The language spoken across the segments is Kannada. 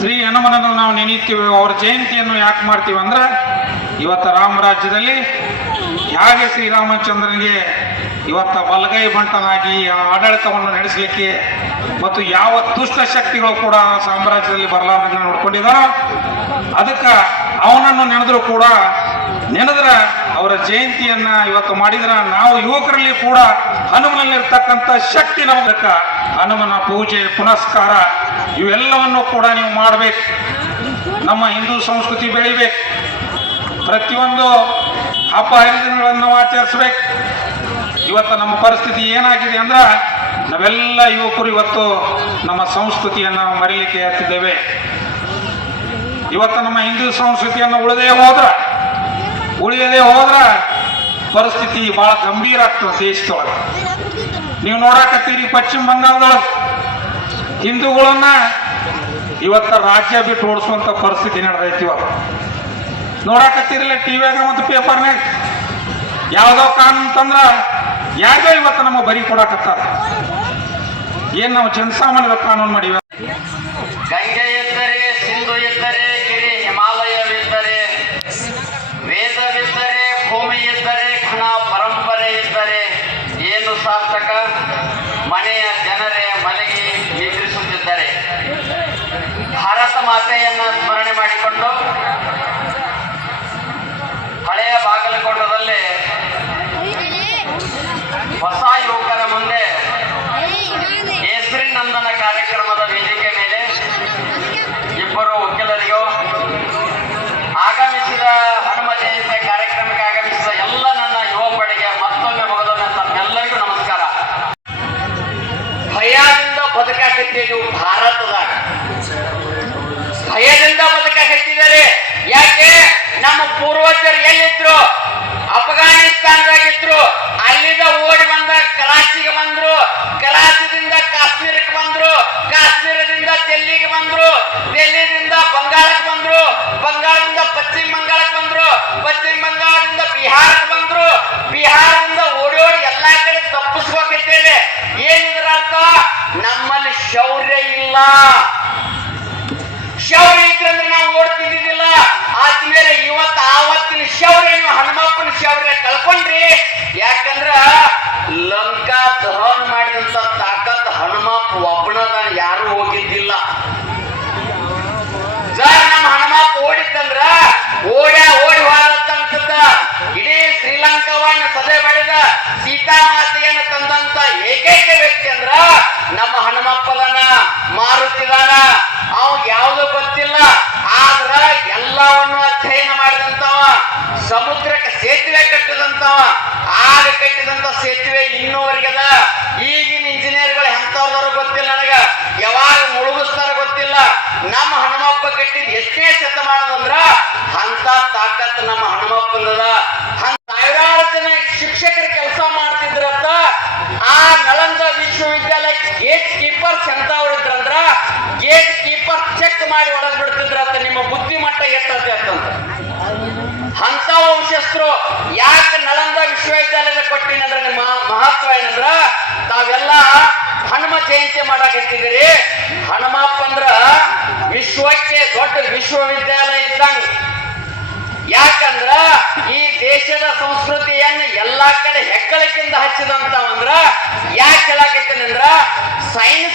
ಶ್ರೀ ಹನುಮನನ್ನು ನಾವು ನೆನೆಯುತ್ತೀವಿ. ಅವರ ಜಯಂತಿಯನ್ನು ಯಾಕೆ ಮಾಡ್ತೀವಿ ಅಂದ್ರೆ, ಇವತ್ತು ರಾಮರಾಜ್ಯದಲ್ಲಿ ಹೇಗೆ ಶ್ರೀರಾಮಚಂದ್ರನಿಗೆ ಇವತ್ತ ಬಲಗೈ ಬಂಟನಾಗಿ ಆಡಳಿತವನ್ನು ನಡೆಸಲಿಕ್ಕೆ ಮತ್ತು ಯಾವ ದುಷ್ಟ ಶಕ್ತಿಗಳು ಕೂಡ ಸಾಮ್ರಾಜ್ಯದಲ್ಲಿ ಬರಲಾರ್ದಂಗೆ ನೋಡ್ಕೊಂಡಿದ್ದಾರೋ, ಅದಕ್ಕೆ ಅವನನ್ನು ನೆನೆದರೂ ಕೂಡ ನೆನೆದ್ರೆ ಅವರ ಜಯಂತಿಯನ್ನ ಇವತ್ತು ಮಾಡಿದ್ರ ನಾವು ಯುವಕರಲ್ಲಿ ಕೂಡ ಹನುಮನಲ್ಲಿರ್ತಕ್ಕಂಥ ಶಕ್ತಿ ನಮಗಕ್ಕ ಹನುಮನ ಪೂಜೆ, ಪುನಸ್ಕಾರ, ಇವೆಲ್ಲವನ್ನು ಕೂಡ ನೀವು ಮಾಡಬೇಕು. ನಮ್ಮ ಹಿಂದೂ ಸಂಸ್ಕೃತಿ ಬೆಳಿಬೇಕು. ಪ್ರತಿಯೊಂದು ಹಬ್ಬ ಹರಿದಿನಗಳನ್ನು ಆಚರಿಸ್ಬೇಕು. ಇವತ್ತು ನಮ್ಮ ಪರಿಸ್ಥಿತಿ ಏನಾಗಿದೆ ಅಂದ್ರೆ ನಾವೆಲ್ಲ ಯುವಕರು ಇವತ್ತು ನಮ್ಮ ಸಂಸ್ಕೃತಿಯನ್ನು ಮರೀಲಿಕ್ಕೆ ಹತ್ತಿದ್ದೇವೆ. ಇವತ್ತು ನಮ್ಮ ಹಿಂದೂ ಸಂಸ್ಕೃತಿಯನ್ನು ಉಳಿದೇ ಹೋದ್ರ ಉಳಿಯದೇ ಹೋದ್ರ ಪರಿಸ್ಥಿತಿ ಬಹಳ ಗಂಭೀರ ಆಗ್ತದೆ ದೇಶದೊಳಗೆ. ನೀವು ನೋಡಾಕತ್ತೀರಿ ಪಶ್ಚಿಮ ಬಂಗಾಳದೊಳಗೆ. ಹಿಂದೂಗಳನ್ನ ಇವತ್ತ ರಾಜ್ಯ ಬಿಟ್ಟು ಓಡಿಸುವಂತ ಪರಿಸ್ಥಿತಿ ನಡೆದೈತಿ ಇವಾಗ. ನೋಡಕತ್ತೀರಲ್ಲ ಟಿವಿಯಾಗ ಮತ್ತು ಪೇಪರ್ನಾಗ ಯಾವುದೋ ಕಾನೂನು ತಂದ್ರ ಯಾರಿಗೋ ಇವತ್ತು ನಮ್ಮ ಬರಿ ಕೊಡಾಕತ್ತಾರ. ಏನ್ ನಾವು ಜನಸಾಮಾನ್ಯರ ಕಾನೂನು ಮಾಡಿವ? ಮನೆಯ ಜನರೇ ಮನೆಗೆ ನಿದ್ರಿಸುತ್ತಿದ್ದಾರೆ. ಭಾರತ ಮಾತೆಯನ್ನು ಸ್ಮರಣೆ ಮಾಡಿಕೊಂಡು ಹಳೆಯ ಬಾಗಲಕೋಟದಲ್ಲಿ ಹೊಸ ಶೌರ್ಯ ಕಳ್ಕೊಂಡ್ರಿ. ಯಾಕಂದ್ರ ಮಾಡಾಕತ್ತಿದ್ದೀರಿ ಹನುಮಪ್ಪ ಅಂದ್ರ ವಿಶ್ವಕ್ಕೆ ದೊಡ್ಡ ವಿಶ್ವವಿದ್ಯಾಲಯ ಇದ್ದಂಗ. ಯಾಕಂದ್ರ ಈ ದೇಶದ ಸಂಸ್ಕೃತಿಯನ್ನು ಎಲ್ಲಾ ಕಡೆ ಹೆಗ್ಗಳಿಕೆಯಿಂದ ಹಚ್ಚಿದಂತವಂದ್ರ, ಯಾಕೆ ಹೇಳಾಕತ್ತೀನಂದ್ರ, ಸೈನ್ಸ್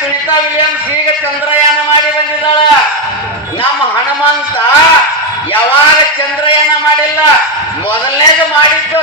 ಸುನಿತಾ ವಿಲಿಯಮ್ಸ್ ಈಗ ಚಂದ್ರಯಾನ ಮಾಡಿ ಬಂದಿದ್ದಾಳ? ನಮ್ಮ ಹನುಮಂತ ಯಾವಾಗ ಚಂದ್ರಯಾನ ಮಾಡಿಲ್ಲ? ಮೊದಲನೇದು ಮಾಡಿದ್ದು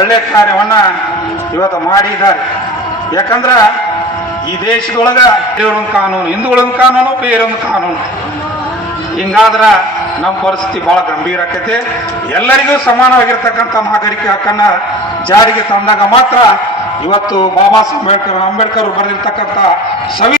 ಒಳ್ಳೆ ಕಾರ್ಯವನ್ನ ಇವತ್ತು ಮಾಡಿದ್ದಾರೆ. ಯಾಕಂದ್ರ ಈ ದೇಶದೊಳಗ ಬೇರೊಂದು ಕಾನೂನು, ಹಿಂದೂಗಳೊಂದು ಕಾನೂನು, ಬೇರೊಂದು ಕಾನೂನು. ಹಿಂಗಾದ್ರ ನಮ್ಮ ಪರಿಸ್ಥಿತಿ ಬಹಳ ಗಂಭೀರ ಆಕೈತಿ. ಎಲ್ಲರಿಗೂ ಸಮಾನವಾಗಿರ್ತಕ್ಕಂಥ ನಾಗರಿಕ ಹಕ್ಕನ್ನ ಜಾರಿಗೆ ತಂದಾಗ ಮಾತ್ರ ಇವತ್ತು ಬಾಬಾ ಸಾಹೇಬ್ ಅಂಬೇಡ್ಕರ್ ಅಂಬೇಡ್ಕರ್ ಬರೆದಿರ್ತಕ್ಕಂಥ ಸಂವಿ